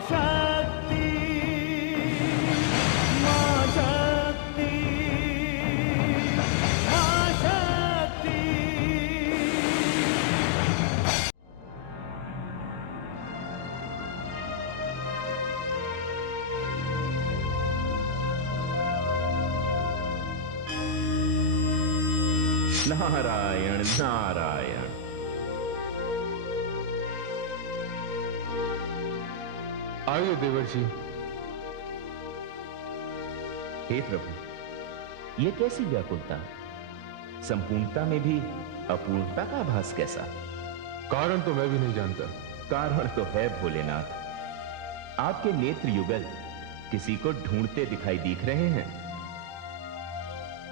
शक्ति, मां शक्ति, मां शक्ति। नारायण नारायण। आइए देवर्षि। हे प्रभु, ये कैसी व्याकुलता? संपूर्णता में भी अपूर्णता का आभास कैसा? कारण तो मैं भी नहीं जानता। कारण तो है भोलेनाथ। आपके नेत्र युगल किसी को ढूंढते दिखाई दिख रहे हैं।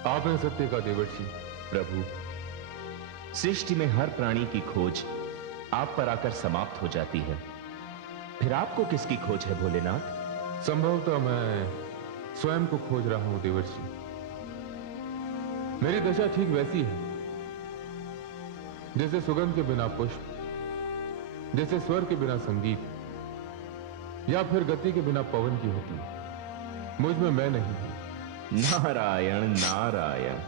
आपने सत्य का देवर्षि। प्रभु, सृष्टि में हर प्राणी की खोज आप पर आकर समाप्त हो जाती है, फिर आपको किसकी खोज है भोलेनाथ? संभवतः मैं स्वयं को खोज रहा हूं देवर्षि। मेरी दशा ठीक वैसी है जैसे सुगंध के बिना पुष्प, जैसे स्वर के बिना संगीत, या फिर गति के बिना पवन की होती है। मुझ में मैं नहीं हूं। नारायण नारायण।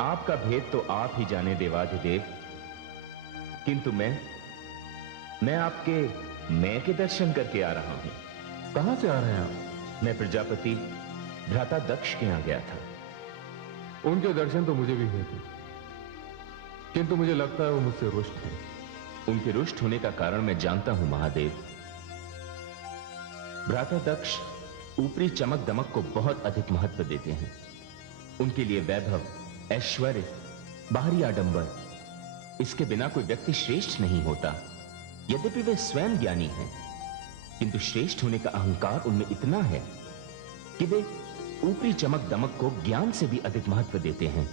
आपका भेद तो आप ही जाने देवाधिदेव, किंतु मैं आपके मैं के दर्शन करके आ रहा हूं। कहां से आ रहे हैं आप? मैं प्रजापति भ्राता दक्ष के यहां गया था। उनके दर्शन तो मुझे भी हुए थे, किंतु मुझे लगता है वो मुझसे रुष्ट हैं। उनके रुष्ट होने का कारण मैं जानता हूं महादेव। भ्राता दक्ष ऊपरी चमक दमक को बहुत अधिक महत्व देते हैं। उनके लिए वैभव, ऐश्वर्य, बाहरी आडंबर, इसके बिना कोई व्यक्ति श्रेष्ठ नहीं होता। यद्यपि वे स्वयं ज्ञानी हैं, किंतु श्रेष्ठ होने का अहंकार उनमें इतना है कि वे ऊपरी चमक दमक को ज्ञान से भी अधिक महत्व देते हैं।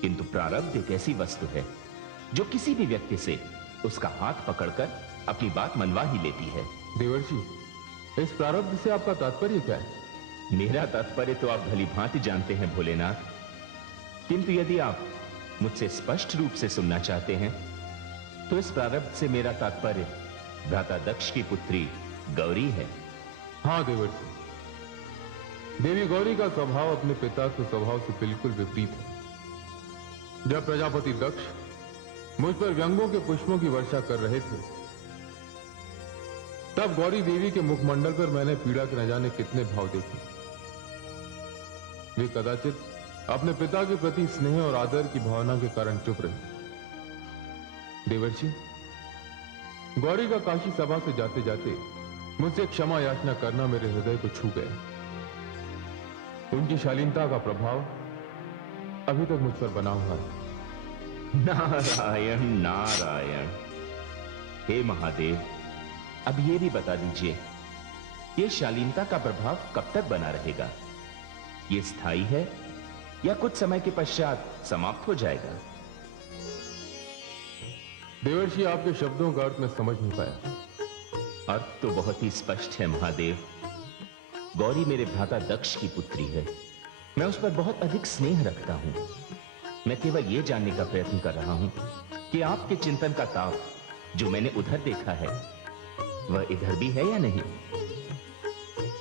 किंतु प्रारब्ध एक ऐसी वस्तु है जो किसी भी व्यक्ति से उसका हाथ पकड़कर अपनी बात मनवा ही लेती है। देवर्षि, इस प्रारब्ध से आपका तात्पर्य क्या है? मेरा तात्पर्य तो आप भली भांति जानते हैं भोलेनाथ, किंतु यदि आप मुझसे स्पष्ट रूप से सुनना चाहते हैं तो इस प्रारब्ध से मेरा तात्पर्य भ्राता दक्ष की पुत्री गौरी है। हां देवर्षि, देवी गौरी का स्वभाव अपने पिता के स्वभाव से बिल्कुल विपरीत है। जब प्रजापति दक्ष मुझ पर व्यंगों के पुष्पों की वर्षा कर रहे थे, तब गौरी देवी के मुखमंडल पर मैंने पीड़ा के न जाने कितने भाव देखे। वे कदाचित अपने पिता के प्रति स्नेह और आदर की भावना के कारण चुप रहे। देवर्षि, गौरी का काशी सभा से जाते जाते मुझसे क्षमा याचना करना मेरे हृदय को छू गया। उनकी शालीनता का प्रभाव अभी तक मुझ पर बना हुआ है। नारायण नारायण। हे महादेव, अब ये भी बता दीजिए, ये शालीनता का प्रभाव कब तक बना रहेगा? ये स्थायी है या कुछ समय के पश्चात समाप्त हो जाएगा? देवर्षि, आपके शब्दों का अर्थ मैं समझ नहीं पाया। अर्थ तो बहुत ही स्पष्ट है महादेव। गौरी मेरे भ्राता दक्ष की पुत्री है। मैं उस पर बहुत अधिक स्नेह रखता हूं। मैं केवल यह जानने का प्रयत्न कर रहा हूं कि आपके चिंतन का ताप जो मैंने उधर देखा है वह इधर भी है या नहीं।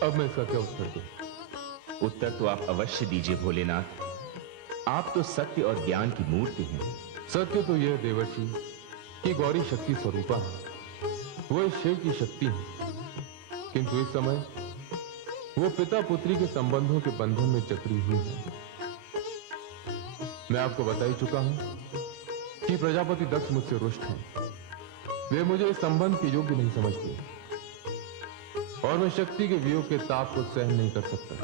अब मैं इसका क्या उत्तर दूं? उत्तर तो आप अवश्य दीजिए भोलेनाथ। आप तो सत्य और ज्ञान की मूर्ति हैं। सत्य तो यह देवर्षि कि गौरी शक्ति स्वरूपा है। वो इस शिव की शक्ति है, किंतु इस समय वो पिता पुत्री के संबंधों के बंधन में जकड़ी हुई है। मैं आपको बता ही चुका हूं कि प्रजापति दक्ष मुझसे रुष्ट हैं। वे मुझे इस संबंध के योग्य नहीं समझते और मैं शक्ति के वियोग के ताप को सहन नहीं कर सकता।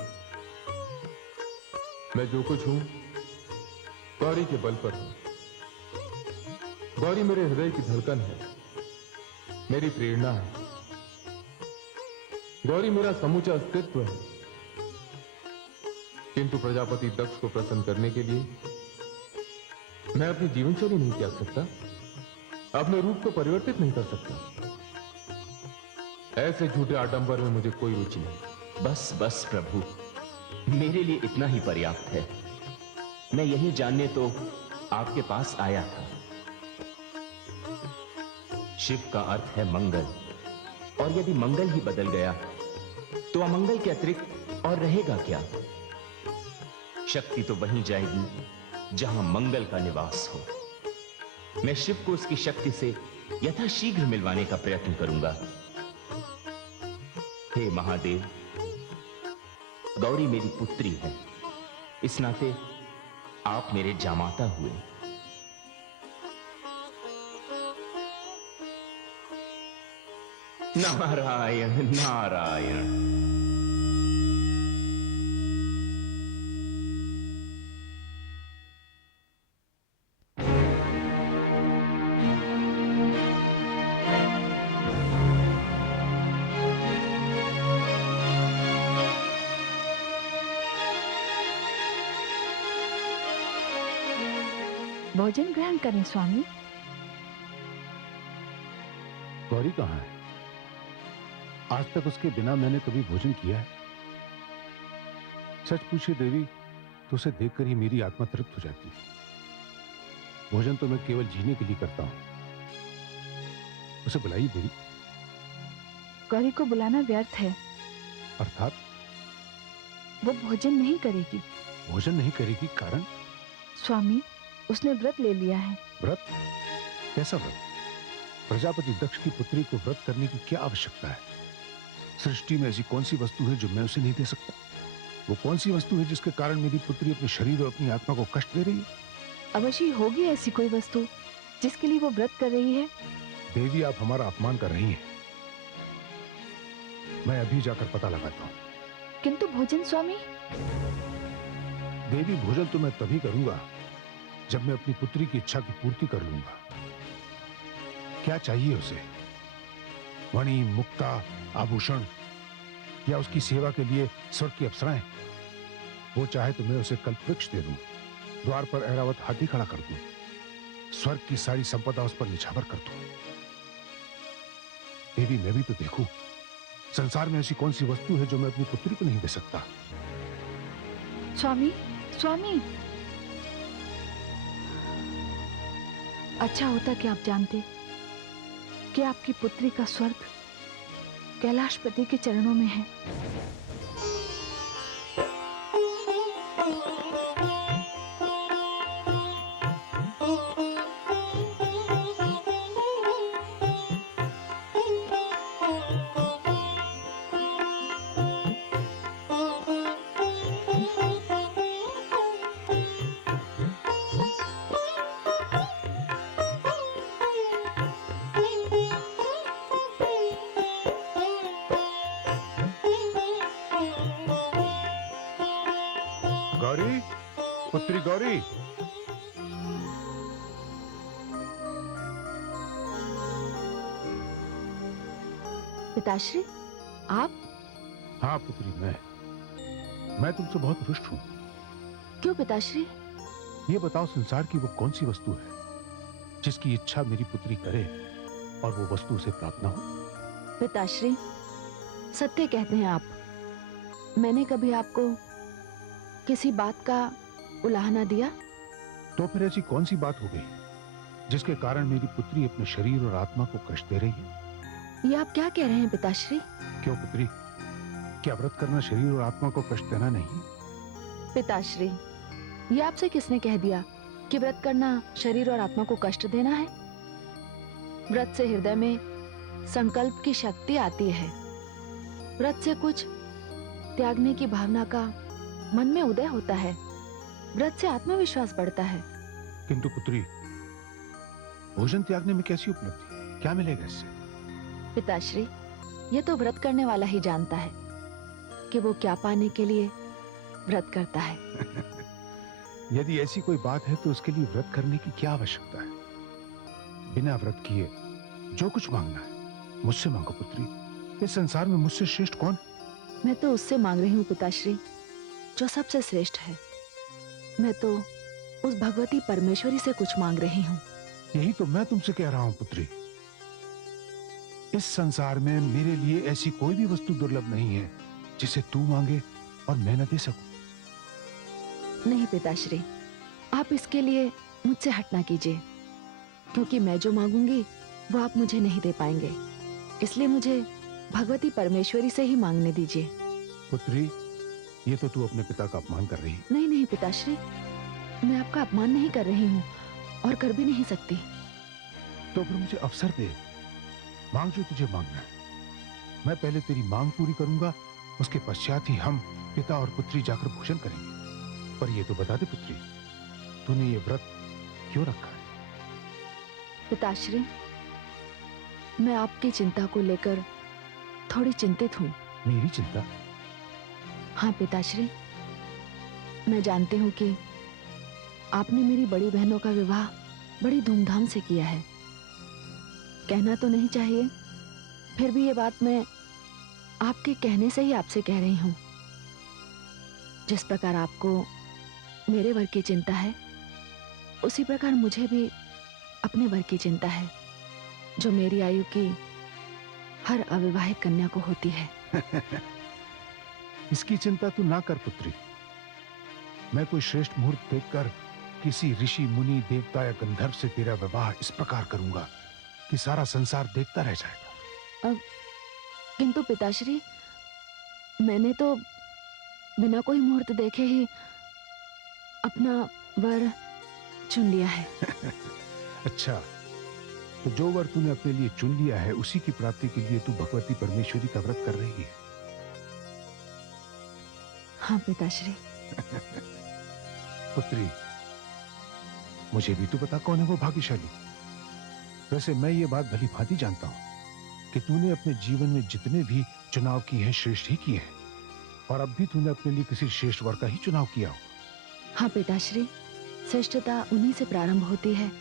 मैं जो कुछ हूं गौरी के बल पर हूं। गौरी मेरे हृदय की धड़कन है, मेरी प्रेरणा है। गौरी मेरा समूचा अस्तित्व है। किंतु प्रजापति दक्ष को प्रसन्न करने के लिए मैं अपनी जीवनशैली नहीं त्याग सकता, अपने रूप को परिवर्तित नहीं कर सकता। ऐसे झूठे आडंबर में मुझे कोई रुचि नहीं। बस बस प्रभु, मेरे लिए इतना ही पर्याप्त है। मैं यही जानने तो आपके पास आया था। शिव का अर्थ है मंगल, और यदि मंगल ही बदल गया तो अमंगल के अतिरिक्त और रहेगा क्या? शक्ति तो वहीं जाएगी जहां मंगल का निवास हो। मैं शिव को उसकी शक्ति से यथाशीघ्र मिलवाने का प्रयत्न करूंगा। हे महादेव, गौरी मेरी पुत्री है, इस नाते आप मेरे जामाता हुए। नारायण नारायण। भोजन ग्रहण करें स्वामी। गौरी कहाँ है? आज तक उसके बिना मैंने कभी भोजन किया है? सच पूछे देवी तो उसे देखकर ही मेरी आत्मा तृप्त हो जाती है। भोजन तो मैं केवल जीने के लिए करता हूं। उसे बुलाइए देवी। गौरी को बुलाना व्यर्थ है। अर्थात वो भोजन नहीं करेगी। भोजन नहीं करेगी? कारण? स्वामी, उसने व्रत ले लिया है। व्रत? कैसा व्रत? प्रजापति दक्ष की पुत्री को व्रत करने की क्या आवश्यकता है? सृष्टि में ऐसी कौन सी वस्तु है जो मैं उसे नहीं दे सकता? वो कौन सी वस्तु है जिसके कारण मेरी पुत्री अपने शरीर और अपनी आत्मा को कष्ट दे रही है? अवश्य होगी ऐसी कोई वस्तु जिसके लिए वो व्रत कर रही है। देवी, आप हमारा अपमान कर रही हैं। मैं अभी जाकर पता लगाता हूं। किंतु भोजन स्वामी। देवी, भोजन तो मैं तभी करूंगा जब मैं अपनी पुत्री की इच्छा की पूर्ति कर लूंगा। क्या चाहिए उसे? मणि, मुक्ता, आभूषण या उसकी सेवा के लिए स्वर्ग की अप्सराएं? वो चाहे तो मैं उसे कल्पवृक्ष दे दूं, द्वार पर ऐरावत हाथी खड़ा कर दूं, स्वर्ग की सारी संपदा उस पर निछावर कर दूं। देवी, मैं भी तो देखूं, संसार में ऐसी कौन सी वस्तु है जो मैं अपनी पुत्री को नहीं दे सकता? स्वामी, स्वामी, अच्छा होता कि आप जानते कि आपकी पुत्री का स्वर्ग कैलाशपति के चरणों में है। गौरी, पुत्री गौरी। पिताश्री, आप? हाँ पुत्री, मैं तुमसे बहुत रुष्ट हूं। क्यों पिताश्री? ये बताओ, संसार की वो कौन सी वस्तु है जिसकी इच्छा मेरी पुत्री करे और वो वस्तु उसे प्राप्त ना हो? पिताश्री, सत्य कहते हैं आप। मैंने कभी आपको किसी बात का उलाहना दिया? तो फिर ऐसी कौन सी बात हो गई जिसके कारण मेरी पुत्री अपने शरीर और आत्मा को कष्ट दे रही है? ये आप क्या कह रहे हैं पिताश्री? क्यों पुत्री, क्या व्रत करना शरीर और आत्मा को कष्ट देना नहीं? पिताश्री, ये आपसे किसने कह दिया कि व्रत करना शरीर और आत्मा को कष्ट देना है? व्रत से हृदय में संकल्प की शक्ति आती है। व्रत से कुछ त्यागने की भावना का मन में उदय होता है। व्रत से आत्मविश्वास बढ़ता है। किंतु पुत्री, भोजन त्यागने में कैसी उपलब्धि? क्या मिलेगा इससे? पिताश्री, ये तो व्रत करने वाला ही जानता है कि वो क्या पाने के लिए व्रत करता है। यदि ऐसी कोई बात है तो उसके लिए व्रत करने की क्या आवश्यकता है? बिना व्रत किए जो कुछ मांगना है मुझसे मांगो पुत्री। इस संसार में मुझसे श्रेष्ठ कौन? मैं तो उससे मांग रही हूँ पिताश्री जो सबसे श्रेष्ठ है। मैं तो उस भगवती परमेश्वरी से कुछ मांग रही हूँ। यही तो मैं तुमसे कह रहा हूँ पुत्री। इस संसार में मेरे लिए ऐसी कोई भी वस्तु दुर्लभ नहीं है जिसे तू मांगे और मैं न दे सकूं। नहीं पिताश्री, आप इसके लिए मुझसे हट ना कीजिए, क्योंकि मैं जो मांगूंगी वो आप मुझे नहीं दे पाएंगे। इसलिए मुझे भगवती परमेश्वरी से ही मांगने दीजिए। पुत्री, ये तो तू अपने पिता का अपमान कर रही है। नहीं नहीं पिताश्री, मैं आपका अपमान नहीं कर रही हूँ और कर भी नहीं सकती। तो फिर मुझे अवसर दे, मांग जो तुझे मांगना है। मैं पहले तेरी मांग पूरी करूंगा, उसके पश्चात ही हम पिता और पुत्री जाकर भोजन करेंगे। पर ये तो बता दे पुत्री, तूने ये व्रत क्यों रखा है? पिताश्री, मैं आपकी चिंता को लेकर थोड़ी चिंतित हूँ। मेरी चिंता? हाँ पिताश्री, मैं जानती हूँ कि आपने मेरी बड़ी बहनों का विवाह बड़ी धूमधाम से किया है। कहना तो नहीं चाहिए, फिर भी ये बात मैं आपके कहने से ही आपसे कह रही हूँ। जिस प्रकार आपको मेरे वर की चिंता है, उसी प्रकार मुझे भी अपने वर की चिंता है, जो मेरी आयु की हर अविवाहित कन्या को होती है। इसकी चिंता तू ना कर पुत्री। मैं कोई श्रेष्ठ मुहूर्त देखकर किसी ऋषि मुनि देवता या गंधर्व से तेरा विवाह इस प्रकार करूंगा कि सारा संसार देखता रह जाएगा। किंतु पिताश्री, मैंने तो बिना कोई मुहूर्त देखे ही अपना वर चुन लिया है। अच्छा, तो जो वर तूने अपने लिए चुन लिया है, उसी की प्राप्ति के लिए तू भगवती परमेश्वरी का व्रत कर रही है। हाँ पिताश्री। पुत्री, मुझे भी तो बता कौन है वो भाग्यशाली। वैसे मैं ये बात भली भांति जानता हूं कि तूने अपने जीवन में जितने भी चुनाव किए हैं, श्रेष्ठ ही किए हैं, और अब भी तूने अपने लिए किसी श्रेष्ठ वर का ही चुनाव किया हो। हाँ पिताश्री, श्रेष्ठता उन्हीं से प्रारंभ होती है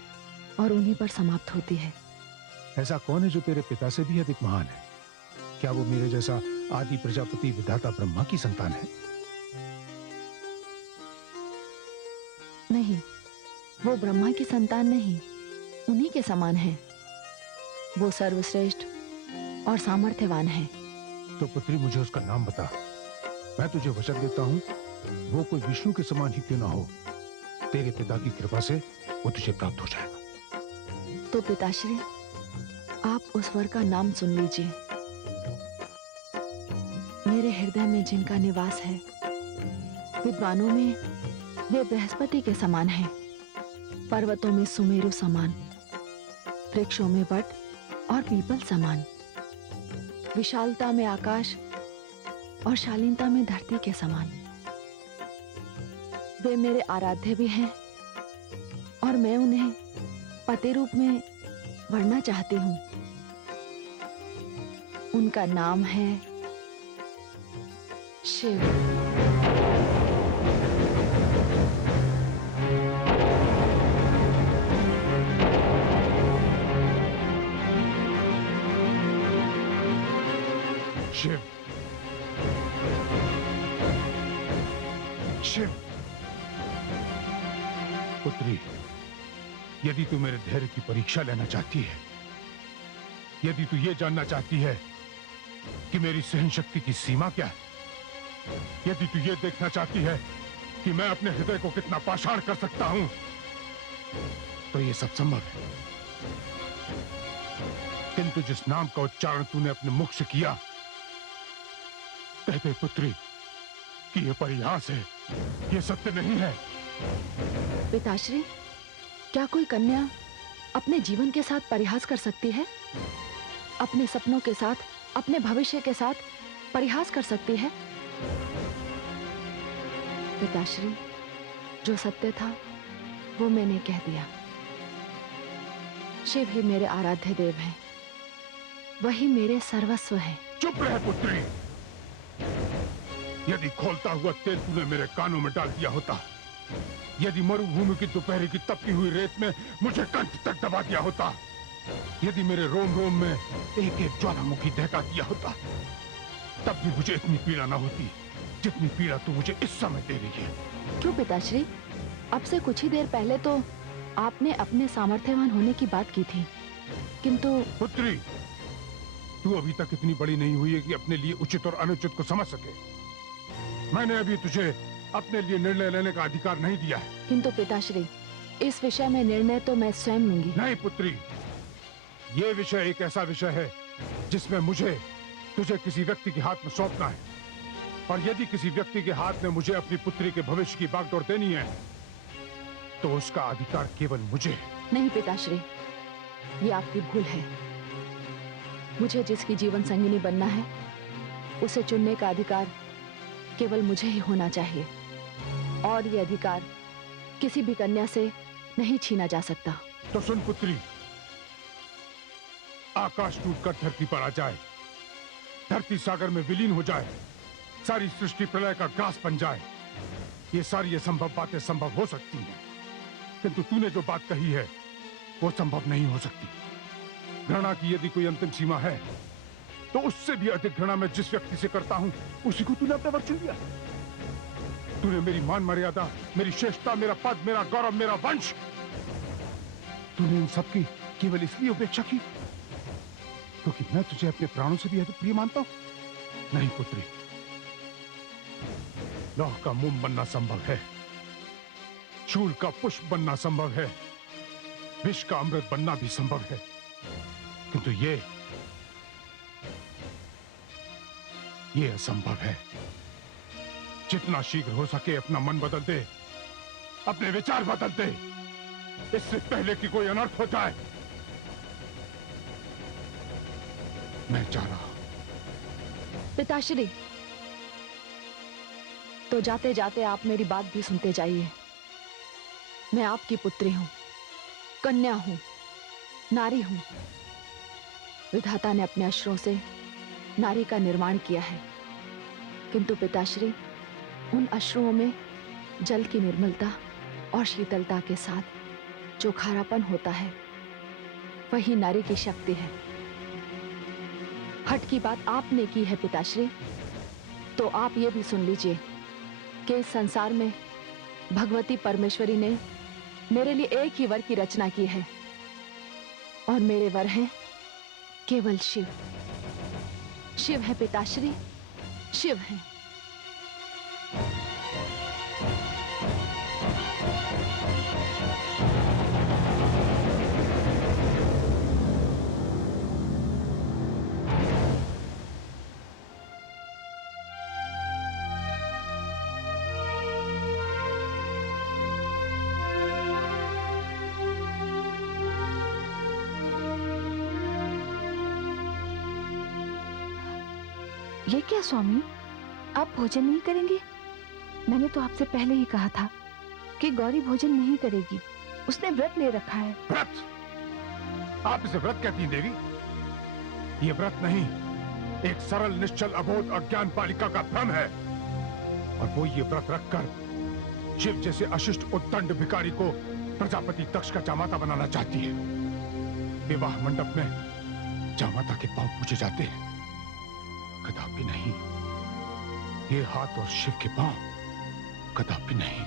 और उन्हीं पर समाप्त होती है। ऐसा कौन है जो तेरे पिता से भी अधिक महान है? क्या वो मेरे जैसा आदि प्रजापति विधाता ब्रह्मा की संतान है? नहीं, वो ब्रह्मा की संतान नहीं, उन्हीं के समान है। वो सर्वश्रेष्ठ और सामर्थ्यवान है। तो पुत्री, मुझे उसका नाम बता। मैं तुझे वचन देता हूँ, वो कोई विष्णु के समान ही क्यों ना हो, तेरे पिता की कृपा से वो तुझे प्राप्त हो जाएगा। तो पिताश्री, आप उस वर का नाम सुन लीजिए। मेरे हृदय में जिनका निवास है, विद्वानों में वे बृहस्पति के समान हैं, पर्वतों में सुमेरु समान, वृक्षों में वट और पीपल समान, विशालता में आकाश और शालीनता में धरती के समान। वे मेरे आराध्य भी हैं और मैं उन्हें पति रूप में वरना चाहती हूँ। उनका नाम है शिव। शिव, शिव। पुत्री, यदि तू मेरे धैर्य की परीक्षा लेना चाहती है, यदि तू ये जानना चाहती है कि मेरी सहन शक्ति की सीमा क्या है, यदि तू ये देखना चाहती है कि मैं अपने हृदय को कितना पाषाण कर सकता हूं, तो ये सब संभव है। किंतु जिस नाम का उच्चारण तूने अपने मुख से किया, कहते पुत्री कि यह परिहास है, यह सत्य नहीं है। पिताश्री, क्या कोई कन्या अपने जीवन के साथ परिहास कर सकती है? अपने सपनों के साथ, अपने भविष्य के साथ परिहास कर सकती है? पिताश्री, जो सत्य था वो मैंने कह दिया। शिव ही मेरे आराध्य देव हैं, वही मेरे सर्वस्व हैं। चुप रह पुत्री। यदि खोलता हुआ तेल तूने मेरे कानों में डाल दिया होता, यदि मरुभूमि की दोपहर की तपती हुई रेत में मुझे कंठ तक दबा दिया होता, यदि मेरे रोम रोम में एक एक ज्वालामुखी दहका दिया होता, तब भी मुझे इतनी पीड़ा ना होती जितनी पीड़ा तू मुझे इस समय दे रही है। क्यों पिताश्री? अब से कुछ ही देर पहले तो आपने अपने सामर्थ्यवान होने की बात की थी, किंतु पुत्री, तू अभी तक इतनी बड़ी नहीं हुई है कि अपने लिए उचित और अनुचित को समझ सके। मैंने अभी तुझे अपने लिए निर्णय लेने का अधिकार नहीं दिया है। किंतु पिताश्री, इस विषय में निर्णय तो मैं स्वयं लूंगी। नहीं पुत्री, ये विषय एक ऐसा विषय है जिसमें मुझे तुझे किसी व्यक्ति के हाथ में सौंपना है, और यदि किसी व्यक्ति के हाथ में मुझे अपनी पुत्री के भविष्य की बागडोर देनी है तो उसका अधिकार केवल मुझे है। नहीं पिताश्री, ये आपकी भूल है। मुझे जिसकी जीवन संगिनी बनना है उसे चुनने का अधिकार केवल मुझे ही होना चाहिए, और ये अधिकार किसी भी कन्या से नहीं छीना जा सकता। तो सुन पुत्री, आकाश टूटकर धरती पर आ जाए, धरती सागर में विलीन हो जाए, सारी सृष्टि प्रलय का ग्रास बन जाए, ये सारी असंभव बातें संभव हो सकती हैं, किंतु तूने जो बात कही है वो संभव नहीं हो सकती। घृणा की यदि कोई अंतिम सीमा है तो उससे भी अधिक घृणा मैं जिस व्यक्ति से करता हूं उसी को तूने अपना वर चुन लिया। तूने मेरी मान मर्यादा, मेरी श्रेष्ठता, मेरा पद, मेरा गौरव, मेरा वंश, तूने इन सबकी केवल इसलिए उपेक्षा की क्योंकि मैं तुझे अपने प्राणों से भी अधिक प्रिय मानता हूं। नहीं पुत्री, लौह का मोम बनना संभव है, शूल का पुष्प बनना संभव है, विष का अमृत बनना भी संभव है, किंतु ये असंभव है। जितना शीघ्र हो सके अपना मन बदल दे, अपने विचार बदल दे, इससे पहले कि कोई अनर्थ हो जाए। मैं जा रहा हूं। पिताश्री, तो जाते जाते आप मेरी बात भी सुनते जाइए। मैं आपकी पुत्री हूं, कन्या हूं, नारी हूं। विधाता ने अपने अश्रों से नारी का निर्माण किया है, किंतु पिताश्री, उन अश्रुओं में जल की निर्मलता और शीतलता के साथ जो खारापन होता है वही नारी की शक्ति है। हट की बात आपने की है पिताश्री, तो आप ये भी सुन लीजिए कि इस संसार में भगवती परमेश्वरी ने मेरे लिए एक ही वर की रचना की है, और मेरे वर हैं केवल शिव। शिव है पिताश्री, शिव है। ये क्या स्वामी, आप भोजन नहीं करेंगे? मैंने तो आपसे पहले ही कहा था कि गौरी भोजन नहीं करेगी, उसने व्रत ले रखा है। व्रत? आप इसे व्रत कहती हैं देवी? ये व्रत नहीं, एक सरल, निश्चल, अबोध, अज्ञान बालिका का भ्रम है, और वो ये व्रत रखकर शिव जैसे अशिष्ट उद्दंड भिखारी को प्रजापति दक्ष का जामाता बनाना चाहती है। विवाह मंडप में जामाता के पांव पूजे जाते हैं, कदापि नहीं। ये हाथ और शिव के पांव, कदापि नहीं,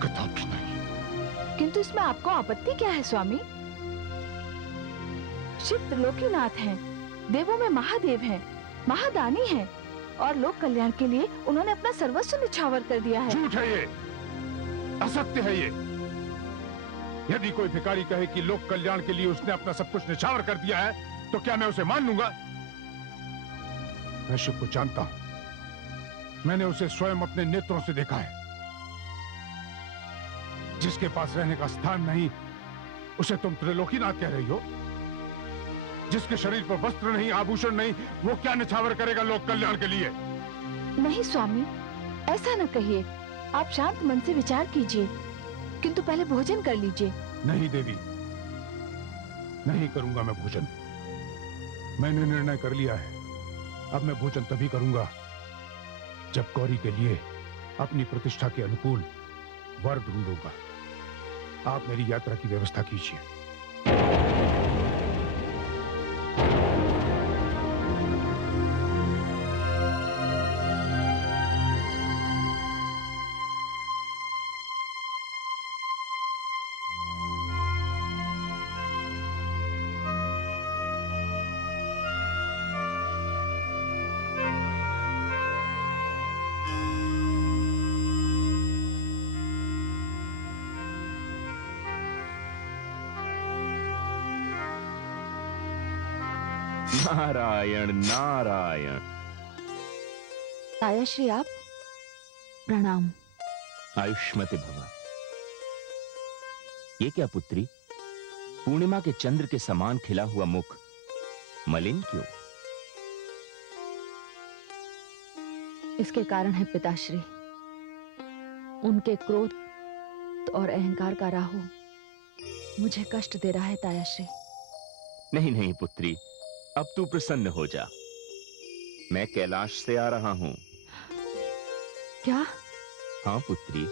कदापि नहीं। किंतु इसमें आपको आपत्ति क्या है स्वामी? शिव त्रिलोकीनाथ हैं, देवों में महादेव हैं, महादानी हैं, और लोक कल्याण के लिए उन्होंने अपना सर्वस्व निछावर कर दिया है। झूठ है ये, असत्य है ये। यदि कोई भिखारी कहे कि लोक कल्याण के लिए उसने अपना सब कुछ निछावर कर दिया है, तो क्या मैं उसे मान लूंगा? मैं शिव को जानता हूं, मैंने उसे स्वयं अपने नेत्रों से देखा है। जिसके पास रहने का स्थान नहीं, उसे तुम त्रिलोकीनाथ कह रही हो? जिसके शरीर पर वस्त्र नहीं, आभूषण नहीं, वो क्या निछावर करेगा लोक कल्याण के लिए? नहीं स्वामी, ऐसा न कहिए। आप शांत मन से विचार कीजिए, किंतु पहले भोजन कर लीजिए। नहीं देवी, नहीं करूंगा मैं भोजन। मैंने निर्णय कर लिया है। अब मैं भोजन तभी करूंगा जब गौरी के लिए अपनी प्रतिष्ठा के अनुकूल वर ढूंढूंगा। आप मेरी यात्रा की व्यवस्था कीजिए। नारायण नारायण। तायाश्री आप, प्रणाम। आयुष्मते भवा। ये क्या पुत्री, पूर्णिमा के चंद्र के समान खिला हुआ मुख मलिन क्यों? इसके कारण है पिताश्री, उनके क्रोध और अहंकार का राहु मुझे कष्ट दे रहा है तायाश्री। नहीं नहीं पुत्री, अब तू प्रसन्न हो जा। मैं कैलाश से आ रहा हूं। क्या? हाँ पुत्री,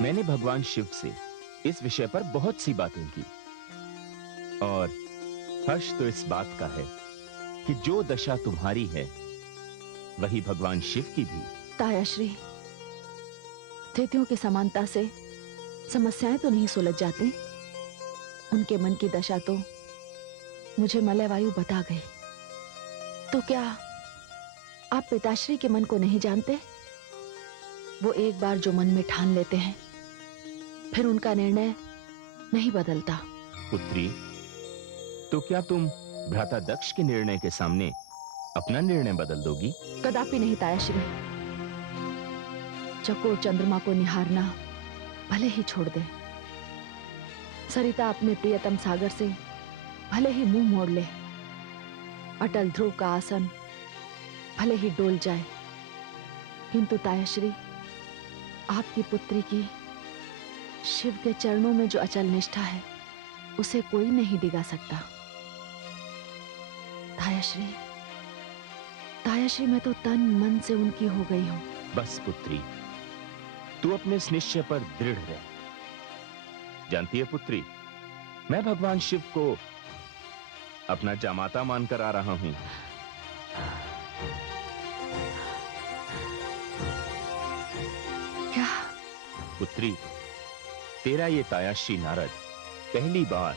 मैंने भगवान शिव से इस विषय पर बहुत सी बातें की और हर्ष तो इस बात का है कि जो दशा तुम्हारी है वही भगवान शिव की भी। तायाश्री, स्थितियों की समानता से समस्याएं तो नहीं सुलझ जाती। उनके मन की दशा तो मुझे मलयवायु बता गई। तो क्या आप पिताश्री के मन को नहीं जानते? वो एक बार जो मन में ठान लेते हैं फिर उनका निर्णय नहीं बदलता। पुत्री, तो क्या तुम भ्राता दक्ष के निर्णय के सामने अपना निर्णय बदल दोगी? कदापि नहीं तायाश्री। चकोर चंद्रमा को निहारना भले ही छोड़ दे, सरिता अपने प्रियतम सागर से भले ही मुंह मोड़ ले, अटल ध्रुव का आसन भले ही डोल जाए, किंतु तायाश्री, आपकी पुत्री की शिव के चरणों में जो अचल निष्ठा है उसे कोई नहीं डिगा सकता। तायाश्री, तायाश्री, मैं तो तन मन से उनकी हो गई हूं। बस पुत्री, तू अपने इस निश्चय पर दृढ़ रह। जानती है पुत्री, मैं भगवान शिव को अपना जामाता मानकर आ रहा हूं। क्या? पुत्री, तेरा ये तायाश्री नारद पहली बार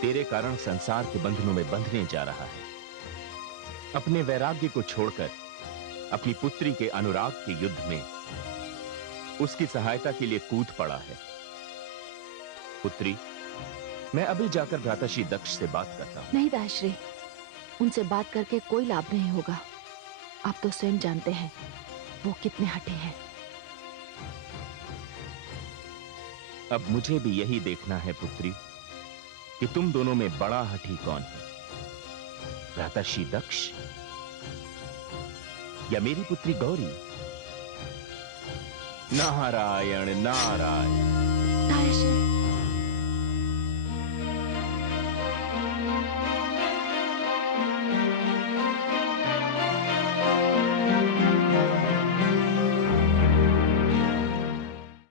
तेरे कारण संसार के बंधनों में बंधने जा रहा है। अपने वैराग्य को छोड़कर अपनी पुत्री के अनुराग के युद्ध में उसकी सहायता के लिए कूद पड़ा है। पुत्री, मैं अभी जाकर भ्राताश्री दक्ष से बात करता हूं। नहीं तायाश्री, उनसे बात करके कोई लाभ नहीं होगा। आप तो स्वयं जानते हैं वो कितने हठे हैं। अब मुझे भी यही देखना है पुत्री कि तुम दोनों में बड़ा हठी कौन है, भ्राताश्री दक्ष या मेरी पुत्री गौरी? नारायण नारायण। तायाश्री,